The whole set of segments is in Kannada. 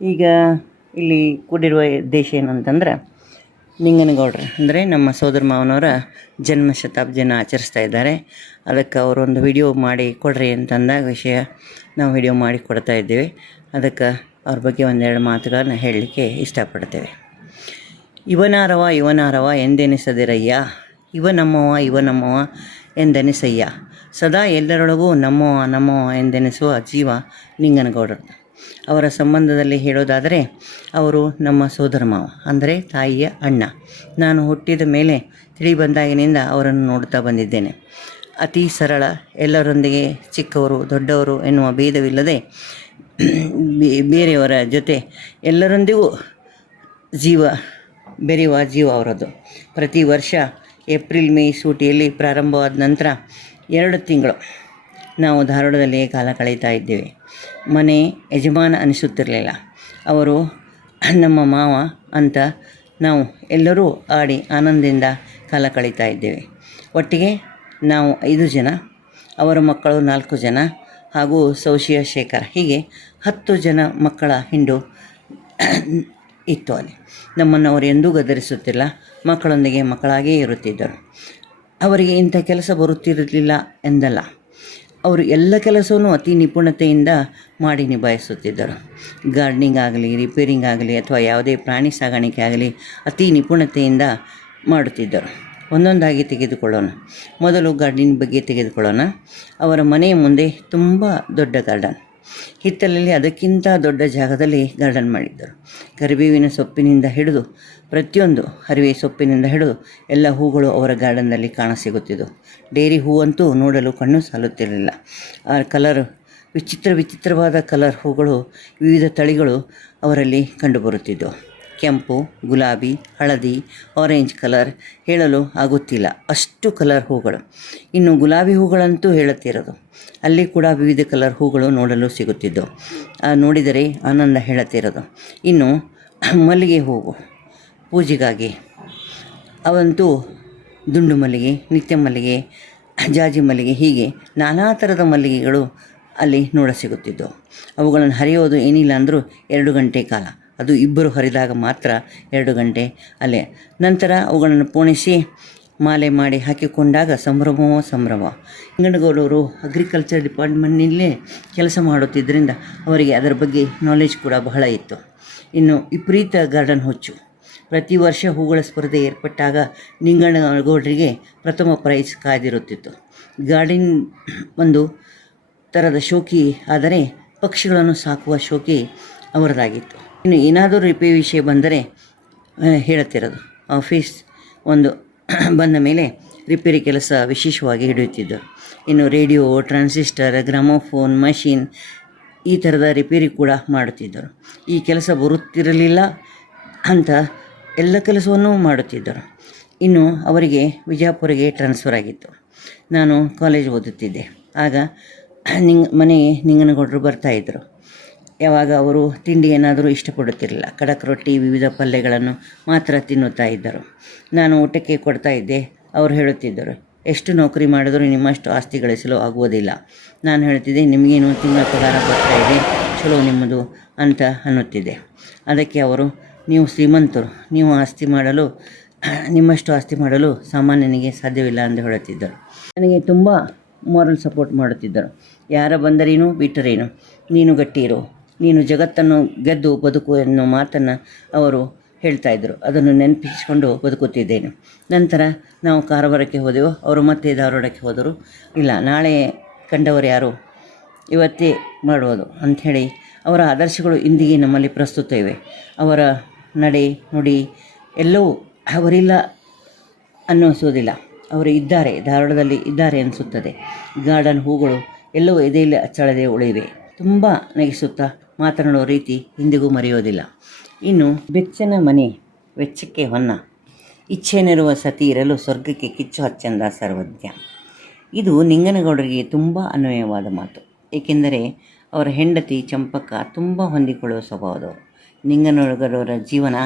ಈಗ ಇಲ್ಲಿ ಕೂಡಿರುವ ದೇಶ ಏನಂತಂದ್ರೆ ನಿಂಗನಗೌಡ್ರು ಅಂದರೆ ನಮ್ಮ ಸೋದರ ಮಾವನವರ ಜನ್ಮ ಶತಾಬ್ದಿಯನ್ನು ಆಚರಿಸ್ತಾ ಇದ್ದಾರೆ. ಅದಕ್ಕೆ ಅವರೊಂದು ವಿಡಿಯೋ ಮಾಡಿ ಕೊಡ್ರಿ ಅಂತಂದಾಗ ವಿಷಯ ನಾವು ವಿಡಿಯೋ ಮಾಡಿ ಕೊಡ್ತಾ ಇದ್ದೇವೆ. ಅದಕ್ಕೆ ಅವ್ರ ಬಗ್ಗೆ ಒಂದೆರಡು ಮಾತುಗಳನ್ನು ಹೇಳಲಿಕ್ಕೆ ಇಷ್ಟಪಡ್ತೇವೆ. ಇವನಾರವ ಎಂದೆನಿಸದಿರಯ್ಯ, ಇವ ನಮ್ಮವ ಎಂದೆನಿಸಯ್ಯ, ಸದಾ ಎಲ್ಲರೊಳಗೂ ನಮ್ಮವ ಎಂದೆನಿಸುವ ಜೀವ ನಿಂಗನಗೌಡರು. ಅವರ ಸಂಬಂಧದಲ್ಲಿ ಹೇಳೋದಾದರೆ ಅವರು ನಮ್ಮ ಸೋದರ ಮಾವ ಅಂದರೆ ತಾಯಿಯ ಅಣ್ಣ. ನಾನು ಹುಟ್ಟಿದ ಮೇಲೆ ತಿಳಿ ಬಂದಾಗಿನಿಂದ ಅವರನ್ನು ನೋಡ್ತಾ ಬಂದಿದ್ದೇನೆ. ಅತಿ ಸರಳ, ಎಲ್ಲರೊಂದಿಗೆ ಚಿಕ್ಕವರು ದೊಡ್ಡವರು ಎನ್ನುವ ಭೇದವಿಲ್ಲದೆ ಬೇರೆಯವರ ಜೊತೆ ಎಲ್ಲರೊಂದಿಗೂ ಬೆರೆಯುವ ಜೀವ ಅವರದ್ದು. ಪ್ರತಿ ವರ್ಷ ಏಪ್ರಿಲ್ ಮೇ ಸೂಟಿಯಲ್ಲಿ ಪ್ರಾರಂಭವಾದ ನಂತರ 2 ತಿಂಗಳು ನಾವು ಧಾರವಾಡದಲ್ಲಿಯೇ ಕಾಲ ಕಳೀತಾ ಇದ್ದೇವೆ. ಮನೆ ಯಜಮಾನ ಅನಿಸುತ್ತಿರಲಿಲ್ಲ. ಅವರು ನಮ್ಮ ಮಾವ ಅಂತ ನಾವು ಎಲ್ಲರೂ ಆಡಿ ಆನಂದದಿಂದ ಕಾಲ ಕಳೀತಾ ಇದ್ದೇವೆ. ಒಟ್ಟಿಗೆ ನಾವು 5 ಜನ, ಅವರ ಮಕ್ಕಳು 4 ಜನ ಹಾಗೂ ಸೌಶಿಯ ಶೇಖರ್, ಹೀಗೆ 10 ಜನ ಮಕ್ಕಳ ಹಿಂಡು ಇತ್ತು ಅಲ್ಲಿ. ನಮ್ಮನ್ನು ಅವರು ಎಂದೂ ಗದರಿಸುತ್ತಿಲ್ಲ. ಮಕ್ಕಳೊಂದಿಗೆ ಮಕ್ಕಳಾಗೇ ಇರುತ್ತಿದ್ದರು. ಅವರಿಗೆ ಇಂಥ ಕೆಲಸ ಬರುತ್ತಿರಲಿಲ್ಲ ಎಂದಲ್ಲ, ಅವರು ಎಲ್ಲ ಕೆಲಸವನ್ನು ಅತಿ ನಿಪುಣತೆಯಿಂದ ಮಾಡಿ ನಿಭಾಯಿಸುತ್ತಿದ್ದರು. ಗಾರ್ಡನಿಂಗ್ ಆಗಲಿ, ರಿಪೇರಿಂಗ್ ಆಗಲಿ ಅಥವಾ ಯಾವುದೇ ಪ್ರಾಣಿ ಸಾಗಾಣಿಕೆ ಆಗಲಿ ಅತಿ ನಿಪುಣತೆಯಿಂದ ಮಾಡುತ್ತಿದ್ದರು. ಒಂದೊಂದಾಗಿ ತೆಗೆದುಕೊಳ್ಳೋಣ. ಮೊದಲು ಗಾರ್ಡನಿಂಗ್ ಬಗ್ಗೆ ತೆಗೆದುಕೊಳ್ಳೋಣ. ಅವರ ಮನೆಯ ಮುಂದೆ ತುಂಬ ದೊಡ್ಡ ಗಾರ್ಡನ್, ಹಿತ್ತಲಲ್ಲಿ ಅದಕ್ಕಿಂತ ದೊಡ್ಡ ಜಾಗದಲ್ಲಿ ಗಾರ್ಡನ್ ಮಾಡಿದ್ದರು. ಕರಿಬೇವಿನ ಸೊಪ್ಪಿನಿಂದ ಹಿಡಿದು ಪ್ರತಿಯೊಂದು ಹರಿವೆ ಸೊಪ್ಪಿನಿಂದ ಹಿಡಿದು ಎಲ್ಲ ಹೂಗಳು ಅವರ ಗಾರ್ಡನ್ನಲ್ಲಿ ಕಾಣಸಿಗುತ್ತಿದ್ದವು. ಡೇರಿ ಹೂವಂತೂ ನೋಡಲು ಕಣ್ಣು ಸಾಲುತ್ತಿರಲಿಲ್ಲ. ಆ ವಿಚಿತ್ರವಾದ ಕಲರ್ ಹೂಗಳು, ವಿವಿಧ ತಳಿಗಳು ಅವರಲ್ಲಿ ಕಂಡುಬರುತ್ತಿದ್ದವು. ಕೆಂಪು, ಗುಲಾಬಿ, ಹಳದಿ, ಆರೆಂಜ್ ಕಲರ್ ಹೇಳಲು ಆಗುತ್ತಿಲ್ಲ, ಅಷ್ಟು ಕಲರ್ ಹೂಗಳು. ಇನ್ನು ಗುಲಾಬಿ ಹೂಗಳಂತೂ ಹೇಳುತ್ತಿರೋದು. ಅಲ್ಲಿ ಕೂಡ ವಿವಿಧ ಕಲರ್ ಹೂಗಳು ನೋಡಲು ಸಿಗುತ್ತಿದ್ದವು. ನೋಡಿದರೆ ಆನಂದ ಹೇಳುತ್ತಿರೋದು. ಇನ್ನು ಮಲ್ಲಿಗೆ ಹೂವು ಪೂಜೆಗಾಗಿ, ಅವಂತೂ ದುಂಡು ಮಲ್ಲಿಗೆ, ನಿತ್ಯ ಮಲ್ಲಿಗೆ, ಜಾಜಿ ಮಲ್ಲಿಗೆ, ಹೀಗೆ ನಾನಾ ಥರದ ಮಲ್ಲಿಗೆಗಳು ಅಲ್ಲಿ ನೋಡಸಿಗುತ್ತಿದ್ದವು. ಅವುಗಳನ್ನು ಹರಿಯೋದು ಏನಿಲ್ಲ ಅಂದರೂ 2 ಗಂಟೆ ಕಾಲ, ಅದು ಇಬ್ಬರು ಹರಿದಾಗ ಮಾತ್ರ 2 ಗಂಟೆ ಅಲ್ಲೇ. ನಂತರ ಅವುಗಳನ್ನು ಪೋಣಿಸಿ ಮಾಲೆ ಮಾಡಿ ಹಾಕಿಕೊಂಡಾಗ ಸಂಭ್ರಮ. ನಿಂಗನಗೌಡರು ಅಗ್ರಿಕಲ್ಚರ್ ಡಿಪಾರ್ಟ್ಮೆಂಟ್ನಲ್ಲೇ ಕೆಲಸ ಮಾಡುತ್ತಿದ್ದರಿಂದ ಅವರಿಗೆ ಅದರ ಬಗ್ಗೆ ನಾಲೆಜ್ ಕೂಡ ಬಹಳ ಇತ್ತು. ಇನ್ನು ವಿಪರೀತ ಗಾರ್ಡನ್ ಹುಚ್ಚು. ಪ್ರತಿ ವರ್ಷ ಹೂಗಳ ಸ್ಪರ್ಧೆ ಏರ್ಪಟ್ಟಾಗ ನಿಂಗನಗೌಡರಿಗೆ ಪ್ರಥಮ ಪ್ರೈಸ್ ಕಾದಿರುತ್ತಿತ್ತು. ಗಾರ್ಡನ್ ಒಂದು ಥರದ ಶೋಕಿ, ಆದರೆ ಪಕ್ಷಿಗಳನ್ನು ಸಾಕುವ ಶೋಕಿ ಅವರದಾಗಿತ್ತು. ಇನ್ನು ಏನಾದರೂ ರಿಪೇರಿ ವಿಷಯ ಬಂದರೆ ಹೇಳುತ್ತಿರೋದು. ಆಫೀಸ್ ಒಂದು ಬಂದ ಮೇಲೆ ರಿಪೇರಿ ಕೆಲಸ ವಿಶೇಷವಾಗಿ ಹಿಡಿಯುತ್ತಿದ್ದರು. ಇನ್ನು ರೇಡಿಯೋ, ಟ್ರಾನ್ಸಿಸ್ಟರ್, ಗ್ರಾಮೋಫೋನ್, ಮಷಿನ್ ಈ ಥರದ ರಿಪೇರಿ ಕೂಡ ಮಾಡುತ್ತಿದ್ದರು. ಈ ಕೆಲಸ ಬರುತ್ತಿರಲಿಲ್ಲ ಅಂತ ಎಲ್ಲ ಕೆಲಸವನ್ನೂ ಮಾಡುತ್ತಿದ್ದರು. ಇನ್ನು ಅವರಿಗೆ ವಿಜಯಪುರಿಗೆ ಟ್ರಾನ್ಸ್ಫರ್ ಆಗಿತ್ತು. ನಾನು ಕಾಲೇಜ್ ಓದುತ್ತಿದ್ದೆ. ಆಗ ಮನೆಗೆ ನಿಂಗನಗೌಡರು ಬರ್ತಾಯಿದ್ರು. ಯಾವಾಗ ಅವರು ತಿಂಡಿ ಏನಾದರೂ ಇಷ್ಟಪಡುತ್ತಿರಲಿಲ್ಲ. ಖಡಕ್ ರೊಟ್ಟಿ, ವಿವಿಧ ಪಲ್ಯಗಳನ್ನು ಮಾತ್ರ ತಿನ್ನುತ್ತಾ ಇದ್ದರು. ನಾನು ಊಟಕ್ಕೆ ಕೊಡ್ತಾ ಇದ್ದೆ. ಅವರು ಹೇಳುತ್ತಿದ್ದರು, ಎಷ್ಟು ನೌಕರಿ ಮಾಡಿದರೂ ನಿಮ್ಮಷ್ಟು ಆಸ್ತಿ ಗಳಿಸಲು ಆಗುವುದಿಲ್ಲ. ನಾನು ಹೇಳ್ತಿದ್ದೆ, ನಿಮಗೇನು ತಿಂಗಳ ಪಗಾರ ಬರ್ತಾ ಇದೆ, ಚಲೋ ನಿಮ್ಮದು ಅಂತ ಅನ್ನುತ್ತಿದ್ದೆ. ಅದಕ್ಕೆ ಅವರು, ನೀವು ಶ್ರೀಮಂತರು, ನೀವು ನಿಮ್ಮಷ್ಟು ಆಸ್ತಿ ಮಾಡಲು ಸಾಮಾನ್ಯನಿಗೆ ಸಾಧ್ಯವಿಲ್ಲ ಎಂದು ಹೇಳುತ್ತಿದ್ದರು. ನನಗೆ ತುಂಬ ಮಾರಲ್ ಸಪೋರ್ಟ್ ಮಾಡುತ್ತಿದ್ದರು. ಯಾರ ಬಂದರೇನು ಬಿಟ್ಟರೇನು, ನೀನು ಗಟ್ಟಿ ಇರು, ನೀನು ಜಗತ್ತನ್ನು ಗೆದ್ದು ಬದುಕು ಎನ್ನುವ ಮಾತನ್ನು ಅವರು ಹೇಳ್ತಾಯಿದ್ರು. ಅದನ್ನು ನೆನಪಿಸಿಕೊಂಡು ಬದುಕುತ್ತಿದ್ದೇನೆ. ನಂತರ ನಾವು ಕಾರವಾರಕ್ಕೆ ಹೋದೆವು. ಅವರು ಮತ್ತೆ ಧಾರವಾಡಕ್ಕೆ ಹೋದರು. ಇಲ್ಲ, ನಾಳೆ ಕಂಡವರು ಯಾರು, ಇವತ್ತೇ ಮಾಡುವುದು ಅಂಥೇಳಿ ಅವರ ಆದರ್ಶಗಳು ಇಂದಿಗೆ ನಮ್ಮಲ್ಲಿ ಪ್ರಸ್ತುತ ಇವೆ. ಅವರ ನಡೆ ನುಡಿ ಎಲ್ಲವೂ ಅವರಿಲ್ಲ ಅನ್ನಿಸೋದಿಲ್ಲ, ಅವರು ಇದ್ದಾರೆ, ಧಾರವಾಡದಲ್ಲಿ ಇದ್ದಾರೆ ಅನಿಸುತ್ತದೆ. ಗಾರ್ಡನ್ ಹೂಗಳು ಎಲ್ಲವೂ ಎದೆಯಲ್ಲಿ ಅಚ್ಚಳದೆ ಉಳಿವೆ. ತುಂಬ ನಗಿಸುತ್ತಾ ಮಾತನಾಡುವ ರೀತಿ ಇಂದಿಗೂ ಮರೆಯೋದಿಲ್ಲ. ಇನ್ನು ಬೆಚ್ಚನ ಮನೆ ವೆಚ್ಚಕ್ಕೆ ಹೊನ್ನ, ಇಚ್ಛೆನಿರುವ ಸತಿ ಇರಲು ಸ್ವರ್ಗಕ್ಕೆ ಕಿಚ್ಚು ಹಚ್ಚಂದ ಸರ್ವಜ್ಞ. ಇದು ನಿಂಗನಗೌಡರಿಗೆ ತುಂಬ ಅನ್ವಯವಾದ ಮಾತು. ಏಕೆಂದರೆ ಅವರ ಹೆಂಡತಿ ಚಂಪಕ್ಕ ತುಂಬ ಹೊಂದಿಕೊಳ್ಳುವ ಸ್ವಭಾವದವರು. ನಿಂಗನಗೌಡರ ಜೀವನ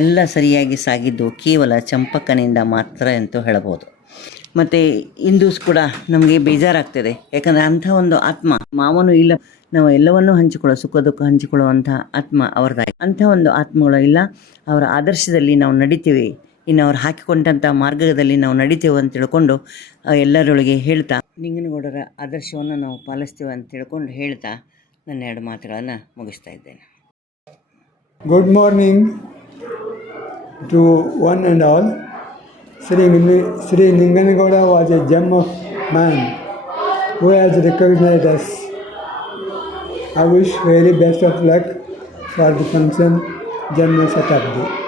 ಎಲ್ಲ ಸರಿಯಾಗಿ ಸಾಗಿದ್ದು ಕೇವಲ ಚಂಪಕ್ಕನಿಂದ ಮಾತ್ರ ಅಂತೂ ಹೇಳಬಹುದು. ಮತ್ತು ಇಂದು ಕೂಡ ನಮಗೆ ಬೇಜಾರಾಗ್ತದೆ. ಯಾಕಂದರೆ ಅಂಥ ಒಂದು ಆತ್ಮ ಮಾವನೂ ಇಲ್ಲ, ನಾವು ಎಲ್ಲವನ್ನೂ ಹಂಚಿಕೊಳ್ಳೋ, ಸುಖ ದುಃಖ ಹಂಚಿಕೊಳ್ಳುವಂಥ ಆತ್ಮ ಅವ್ರದ್ದಾಗಿ. ಅಂಥ ಒಂದು ಆತ್ಮಗಳು ಇಲ್ಲ. ಅವರ ಆದರ್ಶದಲ್ಲಿ ನಾವು ನಡಿತೀವಿ, ಇನ್ನು ಅವ್ರು ಹಾಕಿಕೊಂಡಂಥ ಮಾರ್ಗದಲ್ಲಿ ನಾವು ನಡಿತೇವೆ ಅಂತ ತಿಳ್ಕೊಂಡು ಎಲ್ಲರೊಳಗೆ ಹೇಳ್ತಾ, ನಿಂಗನಗೌಡರ ಆದರ್ಶವನ್ನು ನಾವು ಪಾಲಿಸ್ತೀವಿ ಅಂತ ತಿಳ್ಕೊಂಡು ಹೇಳ್ತಾ ನನ್ನ 2 ಮಾತುಗಳನ್ನು ಮುಗಿಸ್ತಾ ಇದ್ದೇನೆ. Good morning to one and all. Sri Ninganagowda was a gem of man who has recognized us. I wish very best of luck for the function Janma Shatabdi.